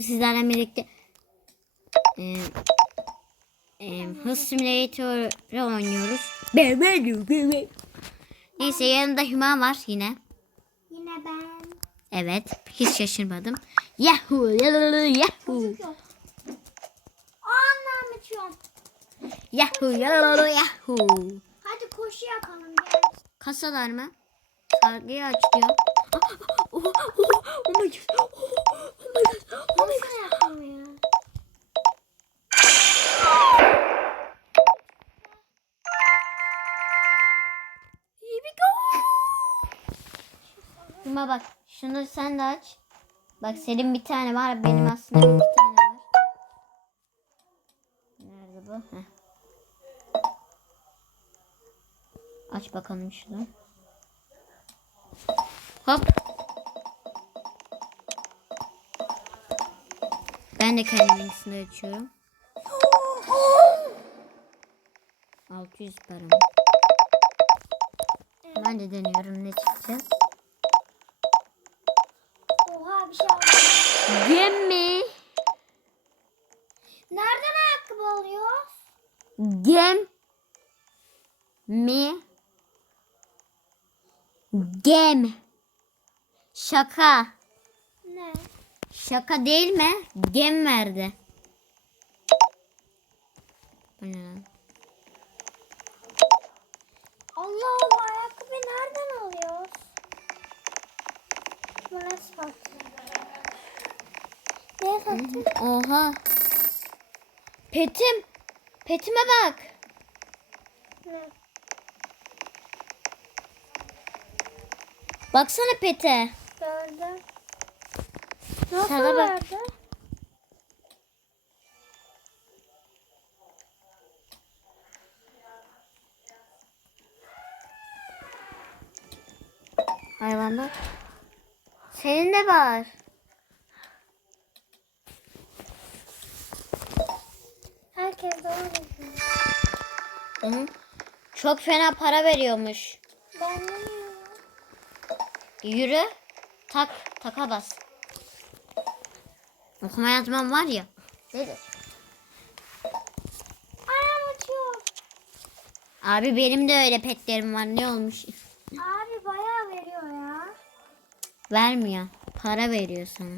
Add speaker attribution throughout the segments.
Speaker 1: Sizlerle birlikte e, e, hız simülatörü oynuyoruz. Neyse yanımda Hüma var yine.
Speaker 2: Yine ben.
Speaker 1: Evet hiç şaşırmadım. Yahoo yahoo
Speaker 2: Yok. Anlam içiyorum.
Speaker 1: yahoo yahoo yahoo.
Speaker 2: Hadi koşu yapalım gel.
Speaker 1: Kasalar mı? Sargıyı aç diyor. Ah, oh, oh, oh my god. Oh, oh my god. Oh my god. Hüma bak şunu sen de aç. Bak senin bir tane var benim aslında bir tane var. Nerede bu? Heh. Aç bakalım şunu. Hop. Ben de kendiminkisini açıyorum. 600 para mı? Ben de deniyorum ne çıkacak.
Speaker 2: Oha bir şey oldu.
Speaker 1: Gemi.
Speaker 2: Nereden ayakkabı alıyoruz?
Speaker 1: Gem. Mi. Gem. Şaka.
Speaker 2: Ne?
Speaker 1: Şaka değil mi? Gem verdi. Bu ne lan?
Speaker 2: Allah Allah ayakkabıyı nereden alıyoruz? Bu nasıl farklı? Ne farklı?
Speaker 1: Oha. Petim. Petime bak.
Speaker 2: Ne?
Speaker 1: Baksana pete.
Speaker 2: Gördüm. Nasıl
Speaker 1: Sana bak.
Speaker 2: verdi?
Speaker 1: Hayvanlar. Senin de var.
Speaker 2: Herkes doğru.
Speaker 1: Hı. Çok fena para veriyormuş.
Speaker 2: Ben yiyorum?
Speaker 1: Yürü. Tak. Taka bas. Okuma yazmam var ya. Nedir?
Speaker 2: Ayağım uçuyor.
Speaker 1: Abi benim de öyle petlerim var. Ne olmuş?
Speaker 2: Abi bayağı veriyor ya.
Speaker 1: Vermiyor. Para veriyor sana.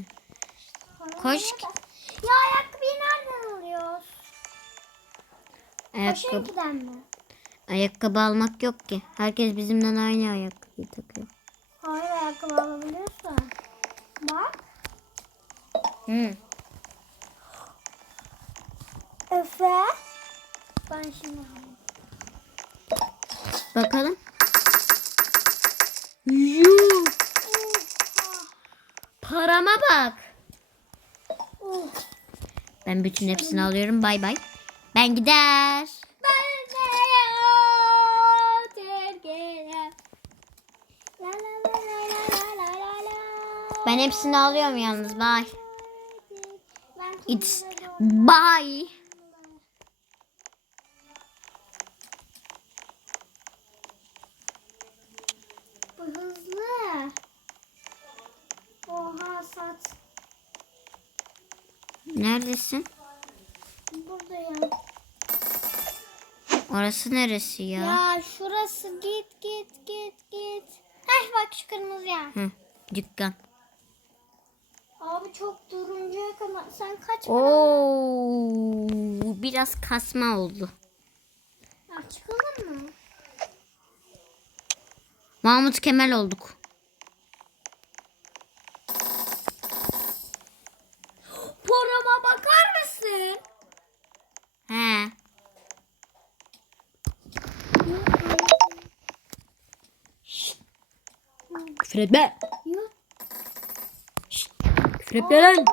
Speaker 2: Para
Speaker 1: Koş.
Speaker 2: kadar? Ya ayakkabıyı nereden alıyoruz?
Speaker 1: Ayakkabı, ayakkabı almak yok ki. Herkes bizimden aynı ayakkabıyı takıyor.
Speaker 2: Hayır ayakkabı alabiliyorsun. Bak.
Speaker 1: Hı.
Speaker 2: Efe. Ben şimdi alayım.
Speaker 1: Bakalım. Yuh. Parama bak. Ben bütün hepsini alıyorum. Bay bay. Ben gider. Hepsini alıyorum yalnız. Bay.
Speaker 2: Ben
Speaker 1: It's bye.
Speaker 2: Bu hızlı. Oha sat.
Speaker 1: Neredesin?
Speaker 2: Buradayım.
Speaker 1: Orası neresi ya?
Speaker 2: Ya şurası git git git git. Heh bak şu kırmızı ya.
Speaker 1: Hı, dükkan.
Speaker 2: Abi çok duruncuya kadar. Sen kaç
Speaker 1: Oo, biraz kasma oldu.
Speaker 2: Ya çıkalım mı?
Speaker 1: Mahmut Kemal olduk.
Speaker 2: Porama bakar mısın?
Speaker 1: He. Küfür etme.
Speaker 2: Ya arkadaşlar.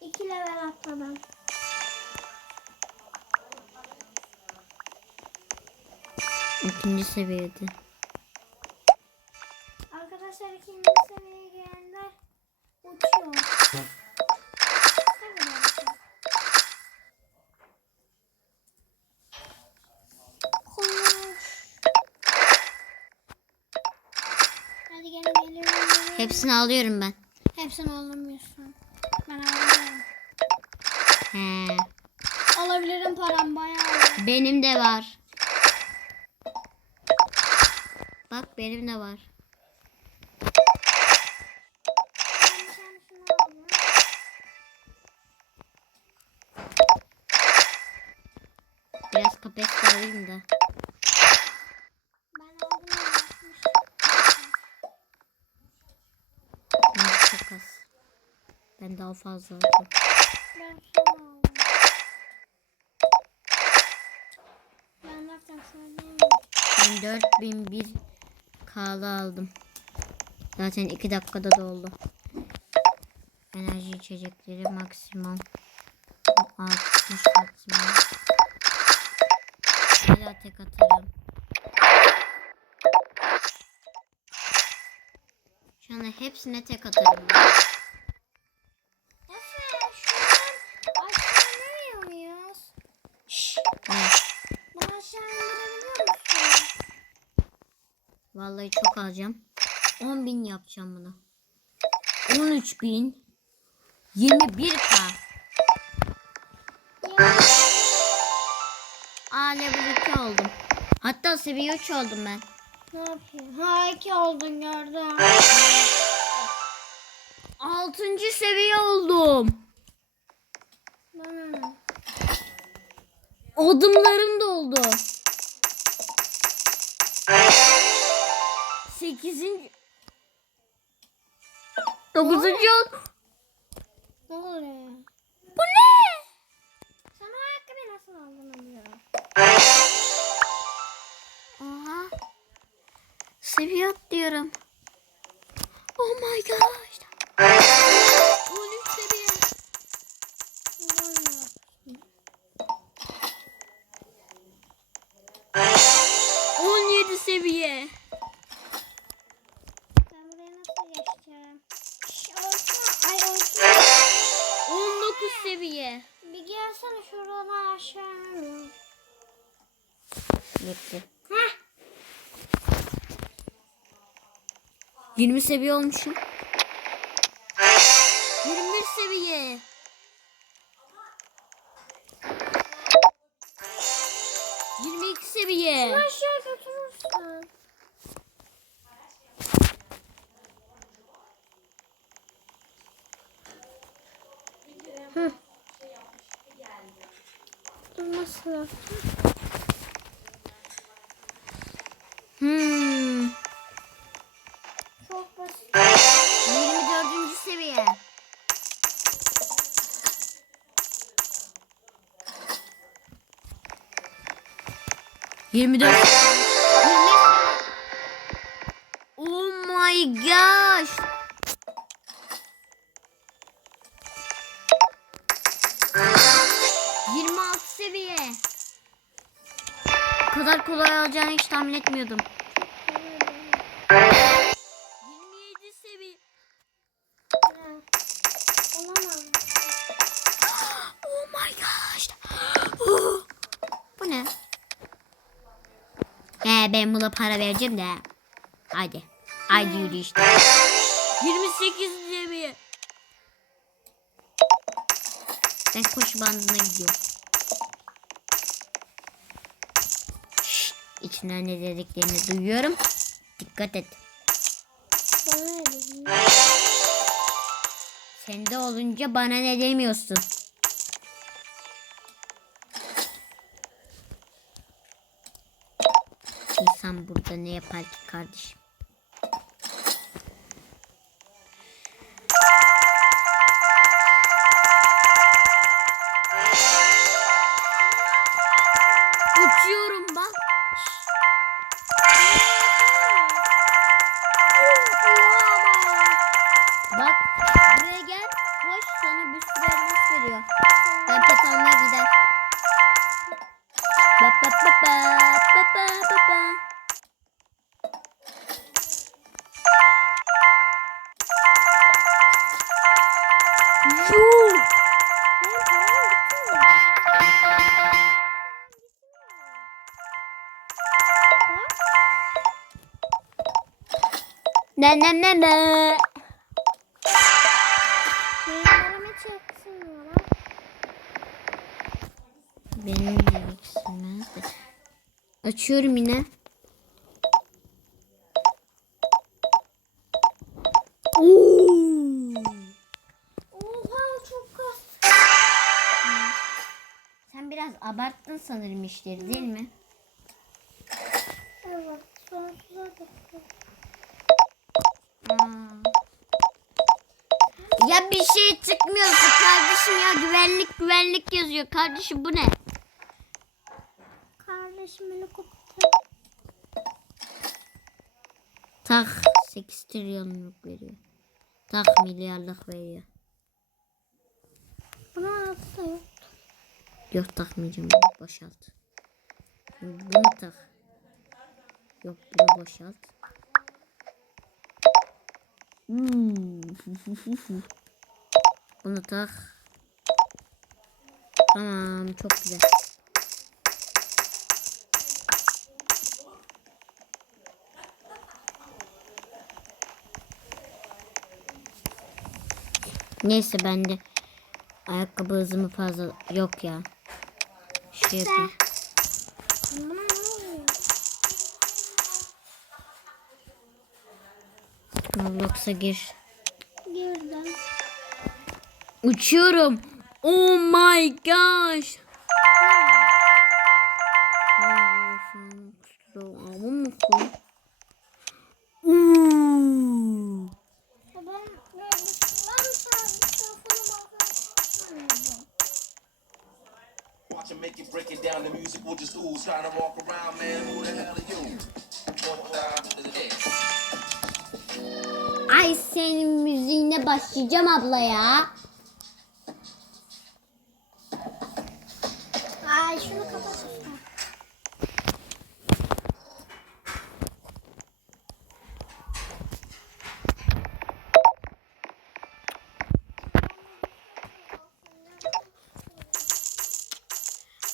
Speaker 2: İki level atladım.
Speaker 1: İkinci seviyede.
Speaker 2: Arkadaşlar ikinci seviyeye gelenler uçuyor. Hadi bakalım. Konuş. Hadi gelin geliyorum. geliyorum.
Speaker 1: Hepsini alıyorum ben.
Speaker 2: Hepsini alamıyorsun. Ben alamıyorum.
Speaker 1: He.
Speaker 2: Alabilirim param bayağı.
Speaker 1: Benim de var. Bak benim de var. Biraz kapasite alayım da.
Speaker 2: Ben aldım. yapmış.
Speaker 1: Hı, Çok az. Ben daha fazla alacağım.
Speaker 2: Ben son aldım. Ben zaten söyleyeyim.
Speaker 1: Ben 4001 kağıdı aldım. Zaten 2 dakikada doldu. Enerji içecekleri maksimum 60 maksimum. Hala tek atarım. Şu anda hepsine tek atarım. ben. Alacağım. 10 bin yapacağım bunu. 13 bin. 21 k. Aa level 2 oldum. Hatta seviye 3 oldum ben.
Speaker 2: Ne yapayım? Ha iki oldun gördüm.
Speaker 1: 6. seviye oldum.
Speaker 2: Bana.
Speaker 1: Adımlarım doldu. 8. 9. oldum.
Speaker 2: Ne oluyor?
Speaker 1: Bu ne?
Speaker 2: Sen o ayakkabıyı nasıl aldın bilmiyorum.
Speaker 1: Aha. Seviye atlıyorum. Oh my gosh. 20 seviye olmuşum. 21 seviye. Yirmi iki seviye.
Speaker 2: Aşağı götürürsün. Hı. Nasıl
Speaker 1: 24. oh my gosh. Seviye. Bu kadar kolay olacağını hiç tahmin etmiyordum. He ben buna para vereceğim de. Hadi. Haydi yürü işte. 28 seviye. Ben koşu bandına gidiyorum. Şşt, içinden ne dediklerini duyuyorum. Dikkat et.
Speaker 2: Dedin?
Speaker 1: Sende olunca bana ne demiyorsun. İnsan burada ne yapar ki kardeşim? Uçuyorum bak. Yuh. Ne ne ne ne. Benim gereksinmez. Açıyorum yine. Abarttın sanırım işleri değil mi?
Speaker 2: Evet. Sonsuza.
Speaker 1: Aa. Ya bir şey çıkmıyorsa kardeşim ya güvenlik güvenlik yazıyor. Kardeşim bu ne?
Speaker 2: Kardeşim helikopter.
Speaker 1: Tak 8 trilyonluk veriyor. Tak milyarlık veriyor.
Speaker 2: Buna da yok.
Speaker 1: Yok takmayacağım boşalt. Bunu tak. Yok bunu boşalt. Hmm. bunu tak. Tamam çok güzel. Neyse bende ayakkabı hızımı fazla yok ya. Şey yapayım. Roblox'a gir.
Speaker 2: Girdim.
Speaker 1: Uçuyorum. Oh my gosh. Ama mı koy?
Speaker 3: Just ooze. Trying to walk around, man. Who the hell are you? What the hell is this?
Speaker 1: Ay senin müziğine başlayacağım abla ya.
Speaker 2: Ay şunu kapat.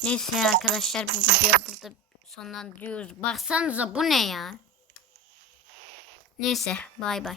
Speaker 1: Neyse arkadaşlar bu videoyu burada sonlandırıyoruz. Baksanıza bu ne ya? Neyse bay bay.